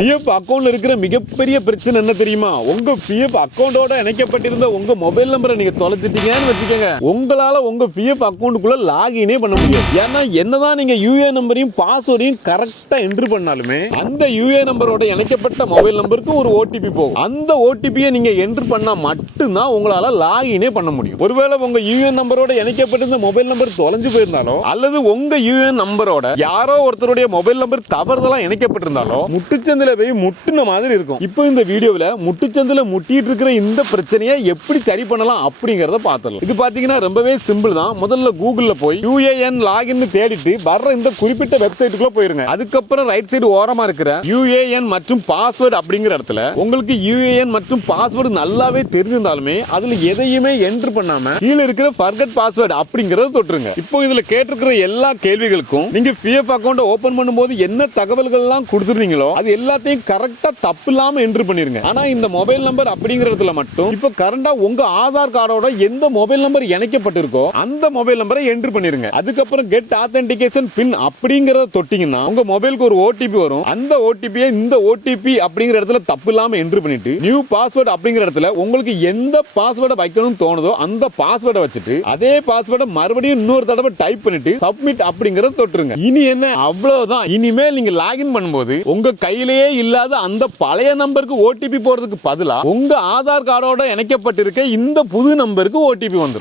PF அக்கௌண்ட்ல இருக்கிற மிகப்பெரிய பிரச்சனை என்ன தெரியுமா? உங்க பிஎஃப் அக்கௌண்டோட இணைக்கப்பட்டிருந்த உங்க மொபைல் நம்பரை நீங்க தொலைச்சிட்டீங்கன்னு வச்சுக்கோங்க. உங்களால உங்க பிஎஃப் அக்கௌண்ட்டுக்குள்ள லாகினே பண்ண முடியும் ஏன்னா என்னதான் நீங்க யூஏ நம்பரையும் பாஸ்வேர்டையும் கரெக்டா என்ட்ரு பண்ணாலுமே அந்த யூஏ நம்பரோட இணைக்கப்பட்ட மொபைல் நம்பருக்கு ஒரு ஓடிபி போகும். அந்த ஓடிபியை நீங்க என்ட்ரு பண்ணா மட்டும்தான் உங்களால லாகினே பண்ண முடியும். ஒருவேளை உங்க யூஏ நம்பரோட இணைக்கப்பட்டிருந்த மொபைல் நம்பர் தொலைஞ்சு போயிருந்தாலோ அல்லது உங்க யூஏ நம்பரோட யாரோ ஒருத்தருடைய மொபைல் நம்பர் தவறுதலா இணைக்கப்பட்டிருந்தாலோ முட்டுச்சந்தில போய் முட்டுன மாதிரி இருக்கும். இப்போ இந்த வீடியோவில் முட்டுச்சந்தில் முட்டிட்டு இருக்கிற இந்த பிரச்சனையை எப்படி சரி பண்ணலாம் அப்படிங்கிறத பார்த்துடலாம். இது பார்த்தீங்கன்னா ரொம்பவே சிம்பிள் தான். முதல்ல கூகுளில் போய் யூஏஎன் லாகின் தேடிட்டு வர்ற இந்த குறிப்பிட்ட வெப்சைட்டுக்குள்ள போயிருங்க. அதுக்கப்புறம் ரைட் சைடு ஓரமா இருக்கிற யூஏஎன் மற்றும் பாஸ்வேர்டு அப்படிங்கிற இடத்துல உங்களுக்கு யூஏஎன் மற்றும் பாஸ்வேர்டு நல்லாவே தெரிஞ்சிருந்தாலுமே அதுல எதையுமே என்ட்ரு பண்ணாம கீழே இருக்கிற ஃபர்கட் பாஸ்வேர்டு அப்படிங்கறத தொட்டுருங்க. இப்போ இதுல கேட்டிருக்கிற எல்லா கேள்விகளுக்கும் நீங்க பிஎஃப் அக்கௌண்ட் ஓபன் பண்ணும்போது என்ன தகவல்கள் எல்லாம் கொடுத்துருந்தீங்களோ அது எல்லாத்தையும் கரெக்டா தப்பு இல்லாம என்ட்ரு பண்ணிருங்க. ஆனா இந்த மொபைல் நம்பர் அப்படிங்கிற இடத்துல மட்டும் இப்போ கரண்டா உங்க ஆதார் கார்டோட எந்த மொபைல் நம்பர் இணைக்கப்பட்டிருக்கோ அந்த மொபைல் நம்பரை என்ட்ரு பண்ணிருங்க. அதுக்கப்புறம் கெட் ஆத்தென்டிகேஷன் பின் அப்படிங்கறத தொட்டிங்கன்னா உங்க மொபைலுக்கு ஒரு ஓடிபி வரும். அந்த ஓடிபியை இந்த ஓடிபி அப்படிங்கிற இடத்துல தப்பு இல்லாம என்ட்ரு பண்ணிட்டு நியூ பாஸ்வேர்டு அப்படிங்கிற இடத்துல உங்களுக்கு எந்த பாஸ்வேர்டை வைக்கணும்னு தோணுதோ அந்த பாஸ்வேர்டை வச்சுட்டு அதே பாஸ்வேர்டை மறுபடியும் இன்னொரு தடவை டைப் பண்ணிட்டு சப்மிட் அப்படிங்கறத தொட்டுருங்க. இனி என்ன? அவ்வளவுதான். இனிமேல் நீங்க லாகின் பண்ணும்போது உங்க கையிலேயே இல்லாத அந்த பழைய நம்பருக்கு ஓடிபி போறதுக்கு பதிலா உங்க ஆதார் கார்டோட இணைக்கப்பட்டிருக்க இந்த புது நம்பருக்கு ஓடிபி வந்துடும்